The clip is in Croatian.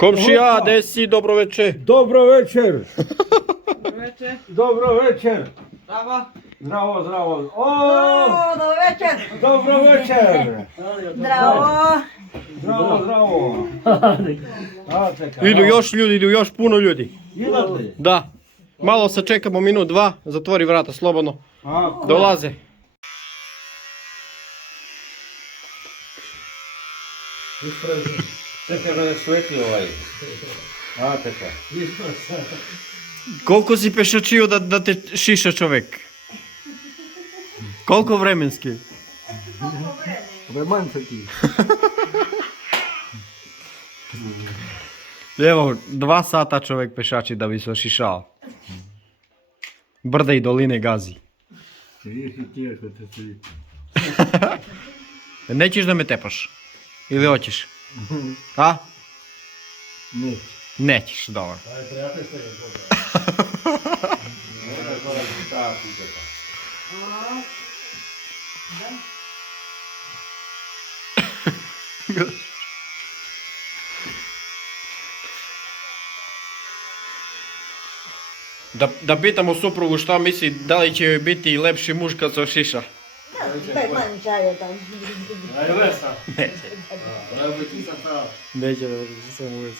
Komšija, gdje si, dobro večer. Dobro večer. Večer. Dobro večer. Zdravo. Zdravo, zdravo. O, Dobro večer. dobro večer. Zdravo. Zdravo, zdravo. A, čekaj. Idu još puno ljudi. Idete? Da. Malo sačekamo minut, dva, zatvori vrata slobodno. A, Dolaze. čekaj da ne svetli ovaj. A, čekaj. Koliko si pešačio da te šiša čovjek? Koliko vremenski? Vremanski. Evo, 2 sata čovjek pešači da bi se ošišao. Brda i doline gazi. Nećeš da me tepaš? Ili hoćeš? A? Ne. Nećeš, dobro. Da pitamo suprugu šta misli, da li će joj biti lepši muž kad se ošiša? Pet mančaja tam. Neće da se samo uvijek.